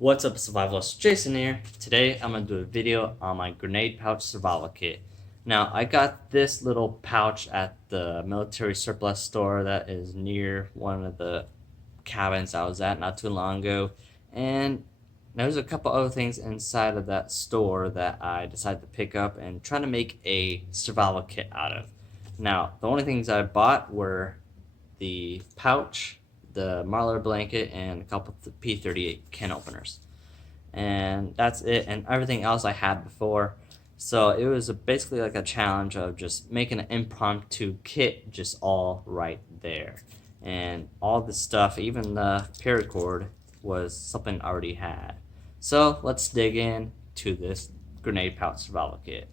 What's up, survivalist? Jason here. Today I'm going to do a video on my grenade pouch survival kit. Now, I got this little pouch at the military surplus store that is near one of the cabins I was at not too long ago, and there's a couple other things inside of that store that I decided to pick up and try to make a survival kit out of. Now, the only things I bought were the pouch, the Marler blanket, and a couple of P38 can openers. And that's it, and everything else I had before. So it was basically like a challenge of just making an impromptu kit just all right there. And all the stuff, even the paracord, was something I already had. So let's dig in to this grenade pouch survival kit.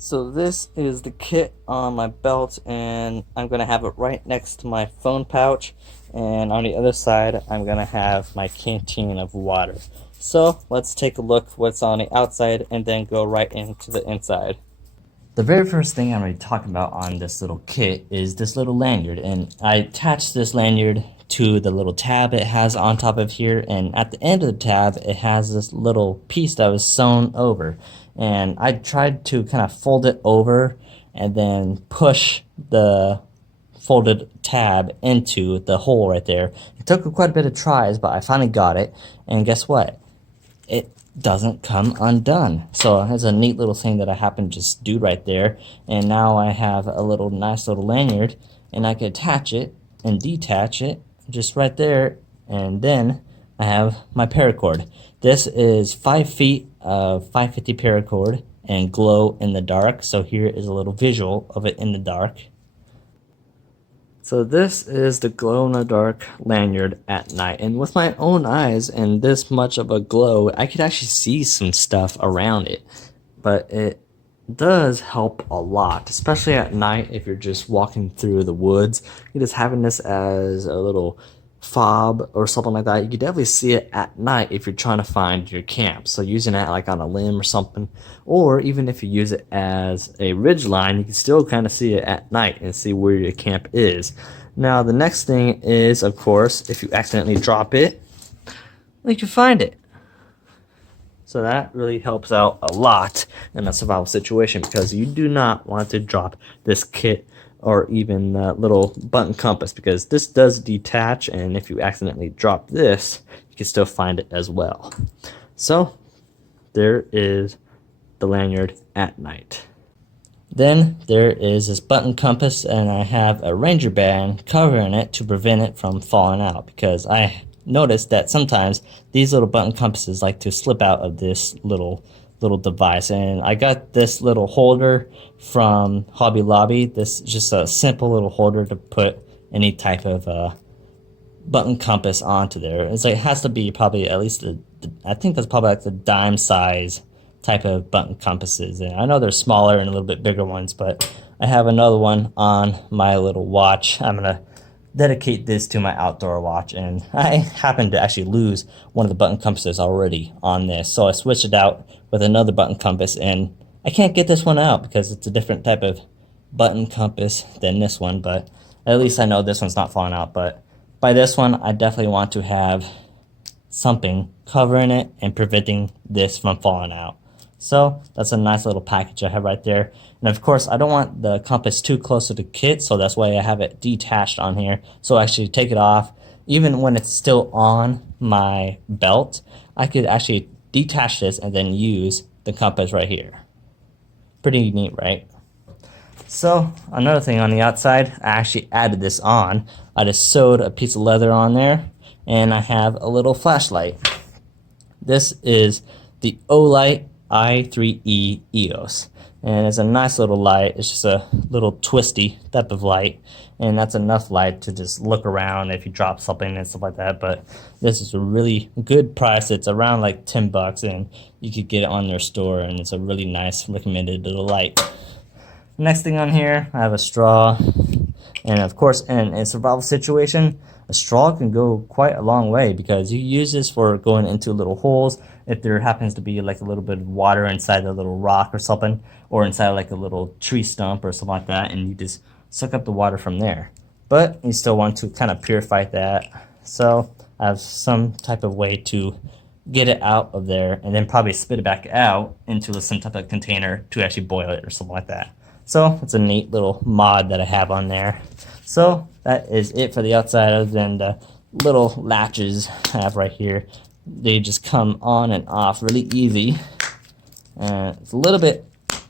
So this is the kit on my belt, and I'm going to have it right next to my phone pouch, and on the other side I'm going to have my canteen of water. So let's take a look what's on the outside and then go right into the inside. The very first thing I'm going to be talking about on this little kit is this little lanyard, and I attached this lanyard to the little tab it has on top of here, and at the end of the tab it has this little piece that was sewn over, and I tried to kind of fold it over and then push the folded tab into the hole right there. It took quite a bit of tries, but I finally got it, and guess what? It doesn't come undone. So it's a neat little thing that I happen to just do right there, and now I have a little nice little lanyard, and I can attach it and detach it just right there, and then I have my paracord. This is 5 feet of 550 paracord and glow in the dark, so here is a little visual of it in the dark. So this is the glow-in-the-dark lanyard at night, and with my own eyes and this much of a glow, I could actually see some stuff around it, but it does help a lot, especially at night if you're just walking through the woods. Just having this as a little fob or something like that, you can definitely see it at night if you're trying to find your camp. So using it like on a limb or something, or even if you use it as a ridge line, you can still kind of see it at night and see where your camp is. Now the next thing is, of course, if you accidentally drop it, you can find it. So that really helps out a lot in a survival situation, because you do not want to drop this kit or even little button compass, because this does detach, and if you accidentally drop this, you can still find it as well. So there is the lanyard at night. Then there is this button compass, and I have a ranger band covering it to prevent it from falling out, because I noticed that sometimes these little button compasses like to slip out of this little device, and I got this little holder from Hobby Lobby. This is just a simple little holder to put any type of button compass onto there. It's like, it has to be probably at least I think that's probably like the dime size type of button compasses, and I know there's smaller and a little bit bigger ones, but I have another one on my little watch. I'm gonna dedicate this to my outdoor watch, and I happened to actually lose one of the button compasses already on this, so I switched it out with another button compass, and I can't get this one out because it's a different type of button compass than this one, but at least I know this one's not falling out. But by this one, I definitely want to have something covering it and preventing this from falling out. So that's a nice little package I have right there. And of course, I don't want the compass too close to the kit, so that's why I have it detached on here. So I actually take it off. Even when it's still on my belt, I could actually detach this and then use the compass right here. Pretty neat, right? So another thing on the outside, I actually added this on. I just sewed a piece of leather on there, and I have a little flashlight. This is the Olight i3E EOS, and it's a nice little light. It's just a little twisty type of light, and that's enough light to just look around if you drop something and stuff like that. But this is a really good price. It's around like $10, and you could get it on their store, and it's a really nice recommended little light. Next thing on here, I have a straw, and of course in a survival situation, a straw can go quite a long way, because you use this for going into little holes if there happens to be like a little bit of water inside a little rock or something, or inside like a little tree stump or something like that, and you just suck up the water from there. But you still want to kind of purify that So I have some type of way to get it out of there and then probably spit it back out into some type of container to actually boil it or something like that. So it's a neat little mod that I have on there. So that is it for the outside, other than the little latches I have right here. They just come on and off really easy. It's a little bit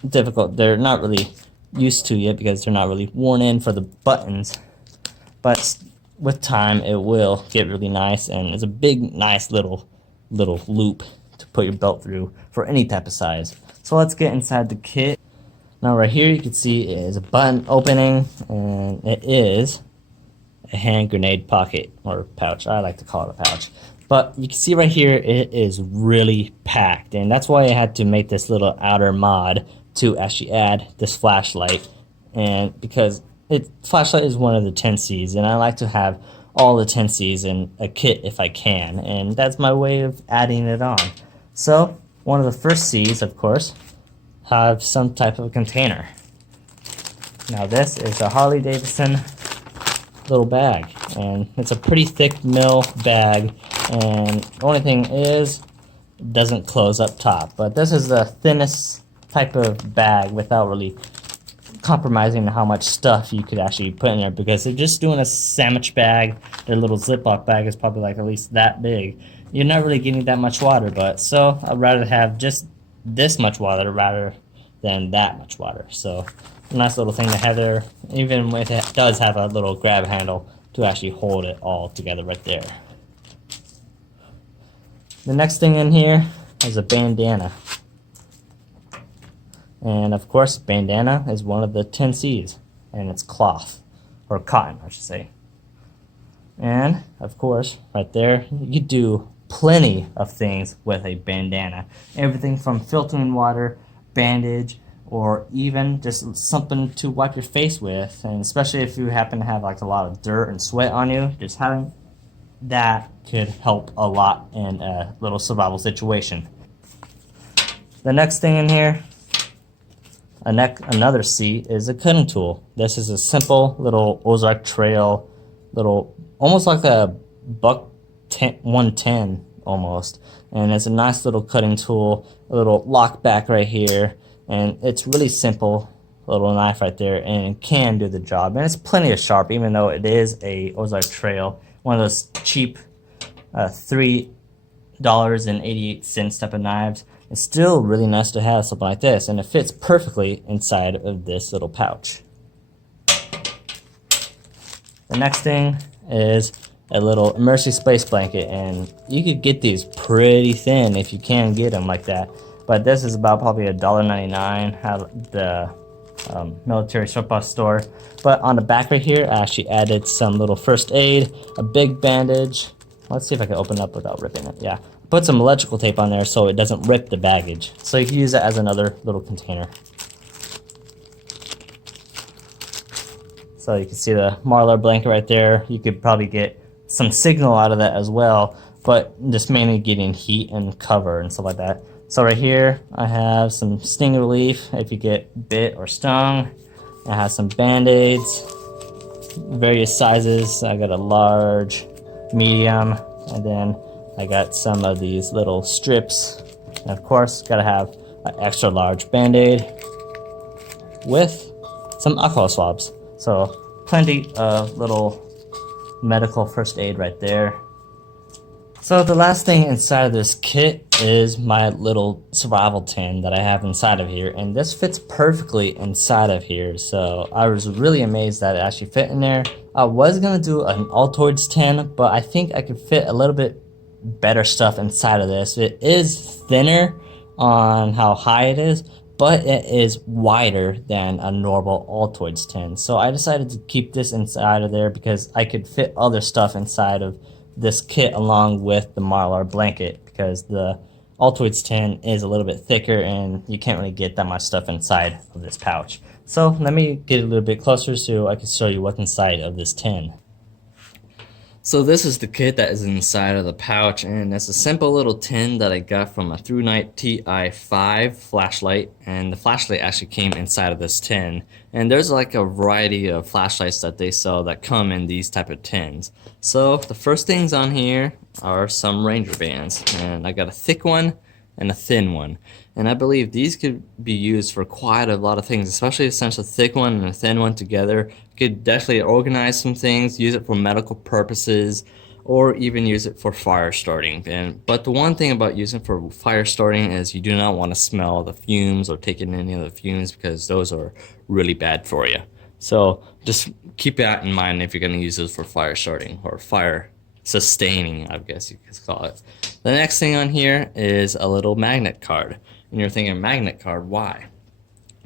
difficult. They're not really used to yet because they're not really worn in for the buttons. But with time, it will get really nice, and it's a big, nice little loop to put your belt through for any type of size. So let's get inside the kit. Now right here you can see is a button opening, and it is a hand grenade pocket or pouch. I like to call it a pouch. But you can see right here it is really packed, and that's why I had to make this little outer mod to actually add this flashlight. And because flashlight is one of the 10 C's, and I like to have all the 10 C's in a kit if I can, and that's my way of adding it on. So one of the first C's, of course, have some type of container. Now this is a Harley Davidson little bag, and it's a pretty thick mill bag, and the only thing is it doesn't close up top. But this is the thinnest type of bag without really compromising how much stuff you could actually put in there, because they're just doing a sandwich bag. Their little Ziploc bag is probably like at least that big. You're not really getting that much water, but so I'd rather have just this much water rather than that much water. So a nice little thing to have there, even if it does have a little grab handle to actually hold it all together right there. The next thing in here is a bandana. And of course, bandana is one of the 10 C's, and it's cloth, or cotton, I should say. And of course, right there, you do plenty of things with a bandana. Everything from filtering water, bandage, or even just something to wipe your face with. And especially if you happen to have like a lot of dirt and sweat on you, just having that could help a lot in a little survival situation. The next thing in here, another C, is a cutting tool. This is a simple little Ozark Trail, almost like a buck 110 almost, and it's a nice little cutting tool, a little lock back right here, and it's really simple little knife right there, and it can do the job, and it's plenty of sharp, even though it is a Ozark Trail, one of those cheap $3.88 type of knives. It's still really nice to have something like this, and it fits perfectly inside of this little pouch. The next thing is a little emergency space blanket, and you could get these pretty thin if you can get them like that. But this is about probably $1.99 at the military surplus store. But on the back right here, I actually added some little first aid, a big bandage. Let's see if I can open it up without ripping it. Yeah. Put some electrical tape on there so it doesn't rip the baggage. So you can use it as another little container. So you can see the Marlar blanket right there. You could probably get some signal out of that as well, but just mainly getting heat and cover and stuff like that. So right here, I have some sting relief if you get bit or stung. I have some band-aids, various sizes. I got a large, medium, and then I got some of these little strips. And of course, gotta have an extra large band-aid with some alcohol swabs. So plenty of little medical first aid right there. So the last thing inside of this kit is my little survival tin that I have inside of here, and this fits perfectly inside of here. So I was really amazed that it actually fit in there. I was gonna do an Altoids tin, but I think I could fit a little bit better stuff inside of this. It is thinner on how high it is, but it is wider than a normal Altoids tin. So I decided to keep this inside of there because I could fit other stuff inside of this kit along with the Marlar blanket, because the Altoids tin is a little bit thicker and you can't really get that much stuff inside of this pouch. So let me get a little bit closer so I can show you what's inside of this tin. So this is the kit that is inside of the pouch, and it's a simple little tin that I got from a Through Night TI5 flashlight, and the flashlight actually came inside of this tin. And there's like a variety of flashlights that they sell that come in these type of tins. So the first things on here are some Ranger bands, and I got a thick one and a thin one. And I believe these could be used for quite a lot of things, especially since a thick one and a thin one together. You could definitely organize some things, use it for medical purposes, or even use it for fire starting. But the one thing about using it for fire starting is you do not want to smell the fumes or take in any of the fumes, because those are really bad for you. So just keep that in mind if you're going to use this for fire starting or fire sustaining, I guess you could call it. The next thing on here is a little magnet card. And you're thinking, magnet card, why?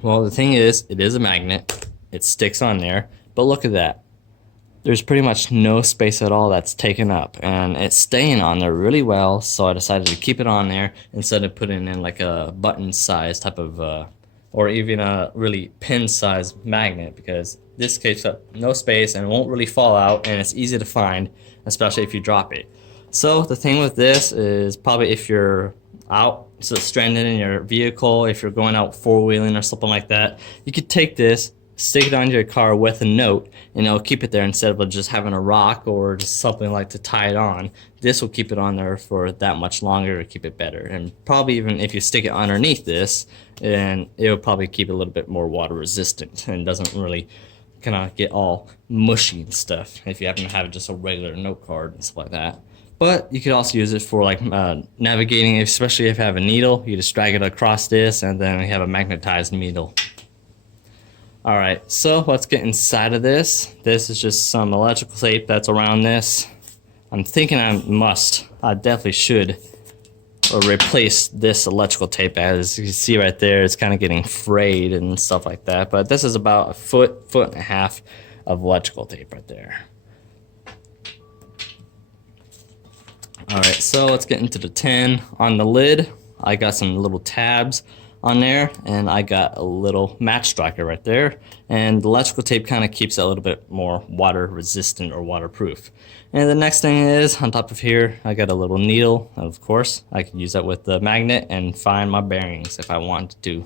Well, the thing is, it is a magnet. It sticks on there. But look at that. There's pretty much no space at all that's taken up. And it's staying on there really well, so I decided to keep it on there instead of putting in like a button size type of, or even a really pin size magnet, because this takes up no space and won't really fall out, and it's easy to find, especially if you drop it. So the thing with this is, probably if you're out so stranded in your vehicle, if you're going out four-wheeling or something like that, you could take this, stick it onto your car with a note, and it'll keep it there instead of just having a rock or just something like to tie it on. This will keep it on there for that much longer to keep it better. And probably even if you stick it underneath this, and it'll probably keep it a little bit more water resistant and doesn't really kind of get all mushy and stuff if you happen to have just a regular note card and stuff like that. But you could also use it for like navigating, especially if you have a needle. You just drag it across this, and then you have a magnetized needle. Alright, so let's get inside of this. This is just some electrical tape that's around this. I'm thinking I definitely should replace this electrical tape. As you can see right there, it's kind of getting frayed and stuff like that. But this is about a foot and a half of electrical tape right there. Alright, so let's get into the tin. On the lid, I got some little tabs on there, and I got a little match striker right there, and the electrical tape kind of keeps it a little bit more water resistant or waterproof. And the next thing is, on top of here, I got a little needle. Of course, I can use that with the magnet and find my bearings if I wanted to.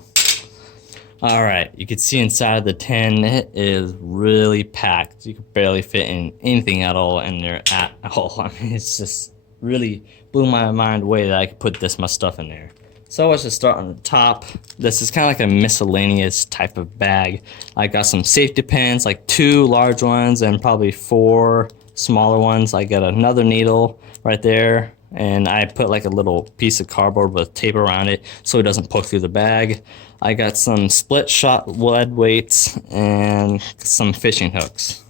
Alright, you can see inside of the tin, it is really packed. You could barely fit in anything at all in there at all. I mean, it's just really blew my mind away that I could put this much stuff in there. So let's just start on the top. This is kind of like a miscellaneous type of bag. I got some safety pins, like 2 large ones and probably 4 smaller ones. I got another needle right there, and I put like a little piece of cardboard with tape around it so it doesn't poke through the bag. I got some split shot lead weights and some fishing hooks.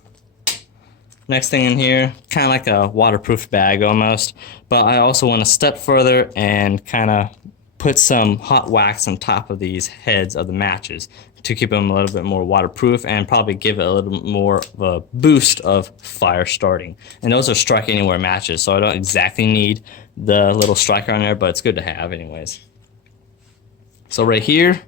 Next thing in here, kind of like a waterproof bag almost, but I also went a step further and kind of put some hot wax on top of these heads of the matches to keep them a little bit more waterproof and probably give it a little more of a boost of fire starting. And those are strike anywhere matches, so I don't exactly need the little striker on there, but it's good to have anyways. So right here,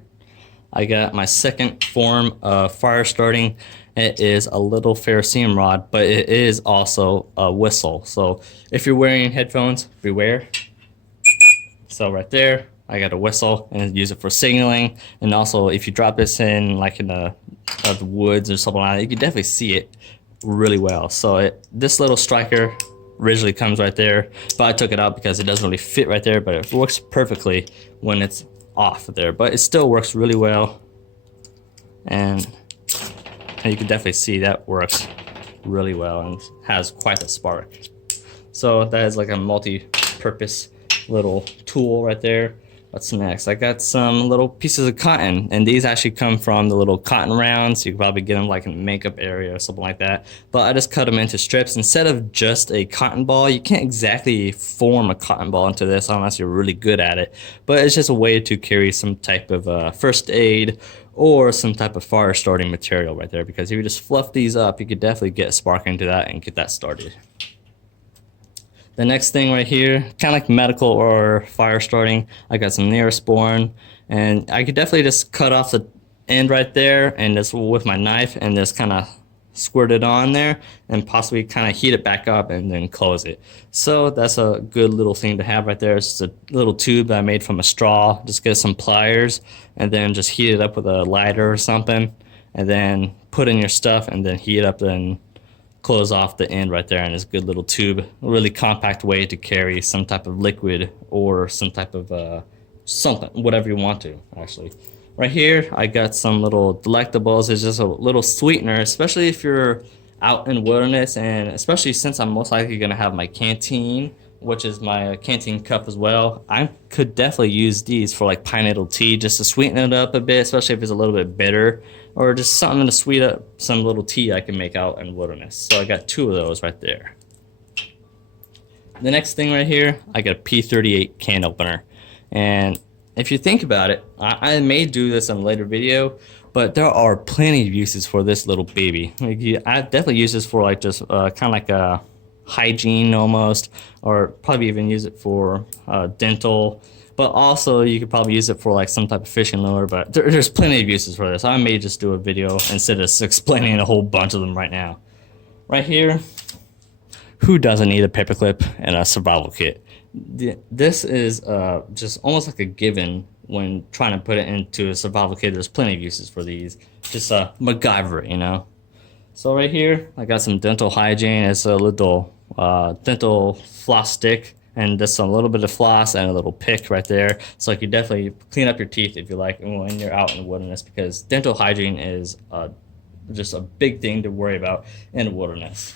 I got my second form of fire starting. It is a little ferrocerium rod, but it is also a whistle. So if you're wearing headphones, beware. So right there, I got a whistle and use it for signaling. And also, if you drop this in like in the woods or something like that, you can definitely see it really well. So this little striker originally comes right there, but I took it out because it doesn't really fit right there, but it works perfectly when it's off there. But it still works really well. And you can definitely see that works really well and has quite a spark. So that is like a multi-purpose little tool right there. What's next? I got some little pieces of cotton, and these actually come from the little cotton rounds. You can probably get them like in the makeup area or something like that. But I just cut them into strips instead of just a cotton ball. You can't exactly form a cotton ball into this unless you're really good at it. But it's just a way to carry some type of first aid or some type of fire starting material right there. Because if you just fluff these up, you could definitely get a spark into that and get that started. The next thing right here, kind of like medical or fire starting, I got some Neosporin, and I could definitely just cut off the end right there and just with my knife and just kind of squirt it on there and possibly kind of heat it back up and then close it. So that's a good little thing to have right there. It's just a little tube that I made from a straw. Just get some pliers and then just heat it up with a lighter or something, and then put in your stuff and then heat it up and close off the end right there. And this good little tube, a really compact way to carry some type of liquid or some type of something, whatever you want to actually. Right here, I got some little delectables. It's just a little sweetener, especially if you're out in wilderness, and especially since I'm most likely gonna have my canteen, which is my canteen cup as well. I could definitely use these for like pineapple tea, just to sweeten it up a bit, especially if it's a little bit bitter, or just something to sweet up some little tea I can make out in wilderness. So I got 2 of those right there. The next thing right here, I got a P38 can opener. And if you think about it, I may do this in a later video, but there are plenty of uses for this little baby. Like, I definitely use this for like just kind of like a hygiene almost, or probably even use it for dental. But also you could probably use it for like some type of fishing lure. But there's plenty of uses for this. I may just do a video instead of explaining a whole bunch of them right now. Right here, who doesn't need a paperclip and a survival kit? This is just almost like a given when trying to put it into a survival kit. There's plenty of uses for these. Just MacGyver, you know. So right here, I got some dental hygiene. It's a little dental floss stick, and just a little bit of floss and a little pick right there. So you can definitely clean up your teeth if you like when you're out in the wilderness, because dental hygiene is just a big thing to worry about in the wilderness.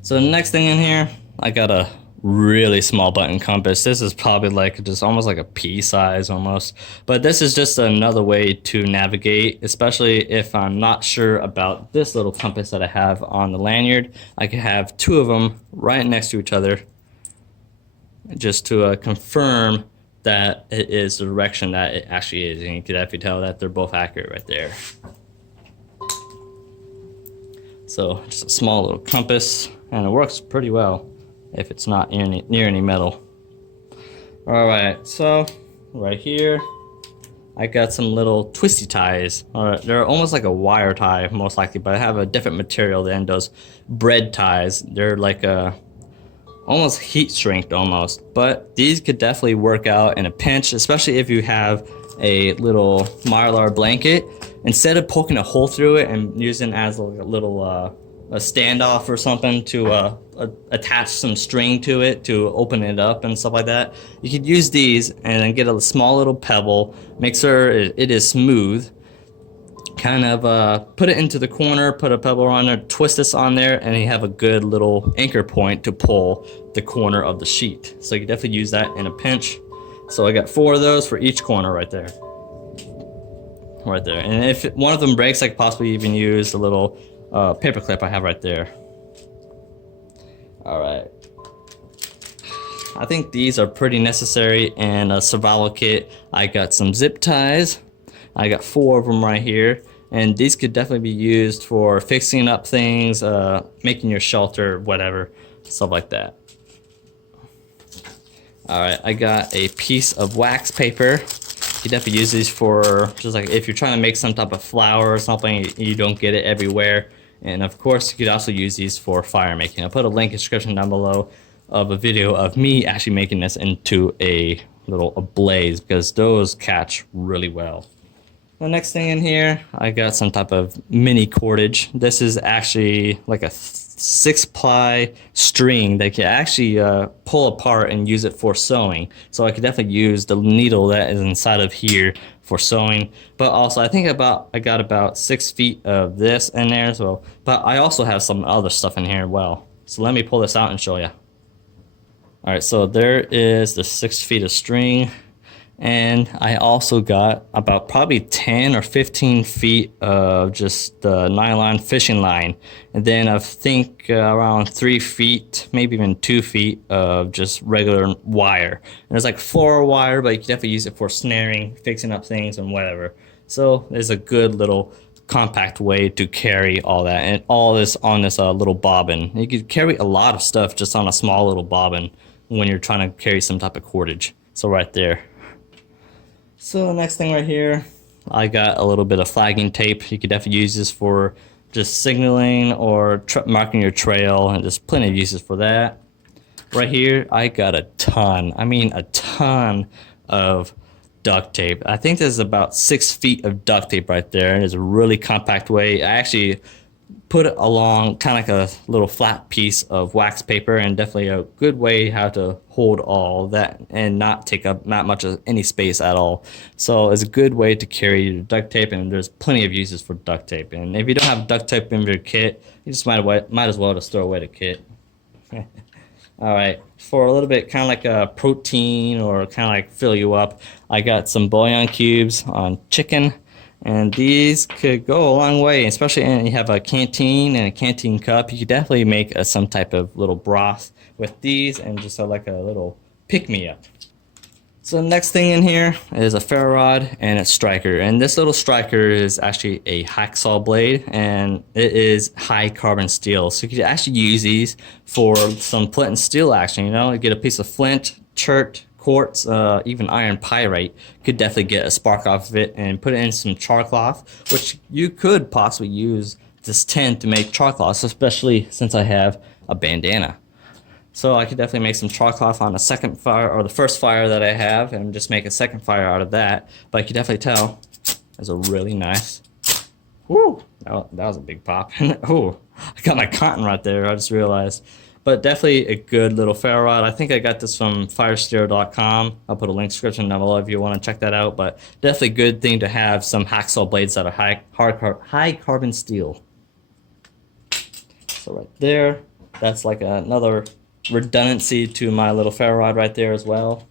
So the next thing in here, I got a really small button compass. This is probably like just almost like a pea size almost, but this is just another way to navigate, especially if I'm not sure about this little compass that I have on the lanyard. I can have 2 of them right next to each other just to confirm that it is the direction that it actually is, and you can definitely tell that they're both accurate right there. So just a small little compass, and it works pretty well if it's not near any metal. All right, so right here, I got some little twisty ties. They're almost like a wire tie, most likely, but I have a different material than those bread ties. They're like almost heat shrinked almost, but these could definitely work out in a pinch, especially if you have a little Mylar blanket. Instead of poking a hole through it and using it as a little a standoff or something to attach some string to it to open it up and stuff like that, you could use these and then get a small little pebble, make sure it is smooth, kind of put it into the corner, put a pebble on there, twist this on there, and you have a good little anchor point to pull the corner of the sheet. So you can definitely use that in a pinch. So I got 4 of those for each corner right there. Right there. And if one of them breaks, I could possibly even use a little paper clip I have right there. All right. I think these are pretty necessary in a survival kit. I got some zip ties. I got 4 of them right here, and these could definitely be used for fixing up things, making your shelter, whatever, stuff like that. All right, I got a piece of wax paper. You definitely use these for just like if you're trying to make some type of flour or something, you don't get it everywhere. And of course, you could also use these for fire making. I'll put a link in the description down below of a video of me actually making this into a blaze, because those catch really well. The next thing in here, I got some type of mini cordage. This is actually like a 6-ply string that you can actually pull apart and use it for sewing. So I could definitely use the needle that is inside of here for sewing. But also I think I got about 6 feet of this in there as well. But I also have some other stuff in here as well. So let me pull this out and show you. All right, so there is the 6 feet of string. And I also got about probably 10 or 15 feet of just nylon fishing line. And then I think around 3 feet, maybe even 2 feet of just regular wire. And there's like floral wire, but you can definitely use it for snaring, fixing up things and whatever. So there's a good little compact way to carry all that. And all this on this little bobbin. You could carry a lot of stuff just on a small little bobbin when you're trying to carry some type of cordage. So right there. So the next thing right here, I got a little bit of flagging tape. You could definitely use this for just signaling or marking your trail, and there's plenty of uses for that. Right here, I got a ton, I mean a ton of duct tape. I think there's about 6 feet of duct tape right there, and it's a really compact way. I actually put it along kind of like a little flat piece of wax paper, and definitely a good way how to hold all that and not take up not much of any space at all. So it's a good way to carry your duct tape, and there's plenty of uses for duct tape. And if you don't have duct tape in your kit, you just might as well just throw away the kit. All right, for a little bit kind of like a protein or kind of like fill you up, I got some bouillon cubes on chicken. And these could go a long way, especially when you have a canteen and a canteen cup. You could definitely make some type of little broth with these and just like a little pick-me-up. So the next thing in here is a ferro rod and a striker. And this little striker is actually a hacksaw blade, and it is high carbon steel. So you could actually use these for some flint and steel action, you know? You get a piece of flint, chert, quartz, even iron pyrite, could definitely get a spark off of it and put it in some char cloth, which you could possibly use this tin to make char cloth, especially since I have a bandana. So I could definitely make some char cloth on the second fire or the first fire that I have and just make a second fire out of that. But I could definitely tell there's a really nice, whoo, that was a big pop. Oh, I got my cotton right there, I just realized. But definitely a good little ferro rod. I think I got this from firesteel.com. I'll put a link description down below if you want to check that out. But definitely a good thing to have some hacksaw blades that are high carbon steel. So right there, that's like another redundancy to my little ferro rod right there as well.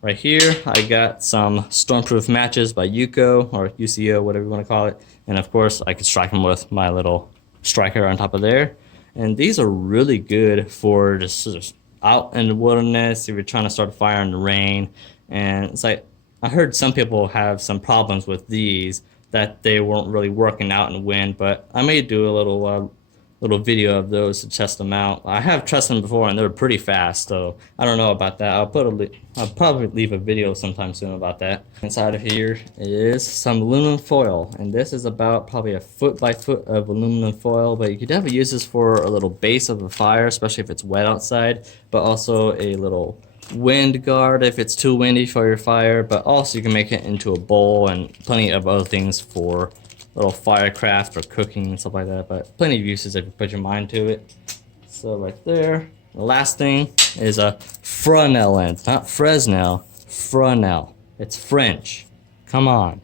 Right here, I got some stormproof matches by Yuko or UCO, whatever you want to call it. And of course, I could strike them with my little striker on top of there. And these are really good for just out in the wilderness if you're trying to start a fire in the rain. And it's like, I heard some people have some problems with these, that they weren't really working out in the wind, but I may do a little video of those to test them out. I have tested them before and they're pretty fast, so I don't know about that. I'll probably leave a video sometime soon about that. Inside of here is some aluminum foil, and this is about probably a foot by foot of aluminum foil, but you could definitely use this for a little base of a fire, especially if it's wet outside, but also a little wind guard if it's too windy for your fire, but also you can make it into a bowl and plenty of other things for little firecraft or cooking and stuff like that, but plenty of uses if you put your mind to it. So right there, the last thing is a Fresnel lens, not Fresnel, Fresnel. It's French. Come on.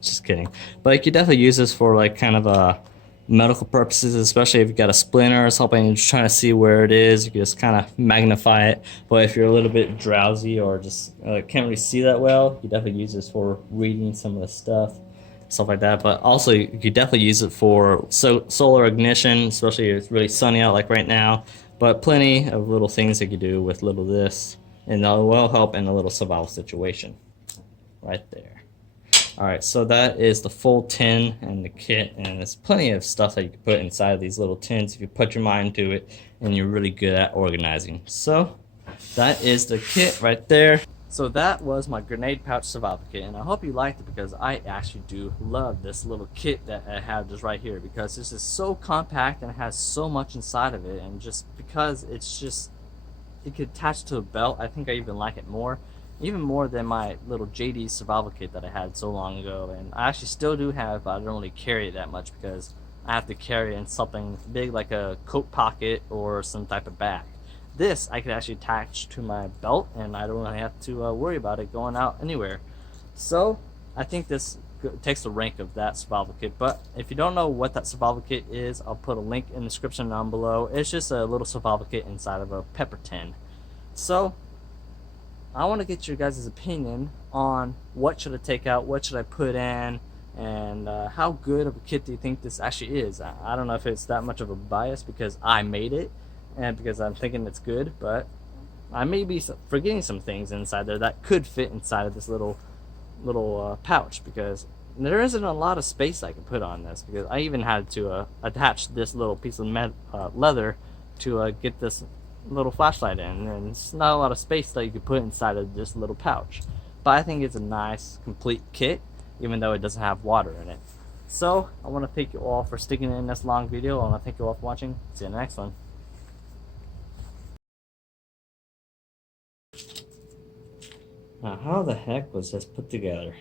Just kidding. But you could definitely use this for like kind of medical purposes, especially if you got a splinter or something and you're just trying to see where it is. You can just kind of magnify it. But if you're a little bit drowsy or just can't really see that well, you definitely use this for reading some of the stuff like that. But also you could definitely use it for solar ignition, especially if it's really sunny out like right now. But plenty of little things you could do with little this, and that will help in a little survival situation right there. Alright, so that is the full tin and the kit, and there's plenty of stuff that you can put inside of these little tins if you put your mind to it and you're really good at organizing. So that is the kit right there. So that was my grenade pouch survival kit, and I hope you liked it because I actually do love this little kit that I have just right here, because this is so compact and it has so much inside of it, and just because it could attach to a belt, I think I even like it more, even more than my little JD survival kit that I had so long ago. And I actually still do have, but I don't really carry it that much because I have to carry it in something big like a coat pocket or some type of bag. This I could actually attach to my belt, and I don't really have to worry about it going out anywhere. So I think this takes the rank of that survival kit. But if you don't know what that survival kit is, I'll put a link in the description down below. It's just a little survival kit inside of a pepper tin. So I want to get your guys' opinion on what should I take out, what should I put in, and how good of a kit do you think this actually is. I don't know if it's that much of a bias because I made it and because I'm thinking it's good, but I may be forgetting some things inside there that could fit inside of this little pouch, because there isn't a lot of space I can put on this, because I even had to attach this little piece of leather to get this little flashlight in, and it's not a lot of space that you could put inside of this little pouch. But I think it's a nice complete kit, even though it doesn't have water in it. So, I want to thank you all for sticking in this long video. I want to thank you all for watching. See you in the next one. Now, how the heck was this put together?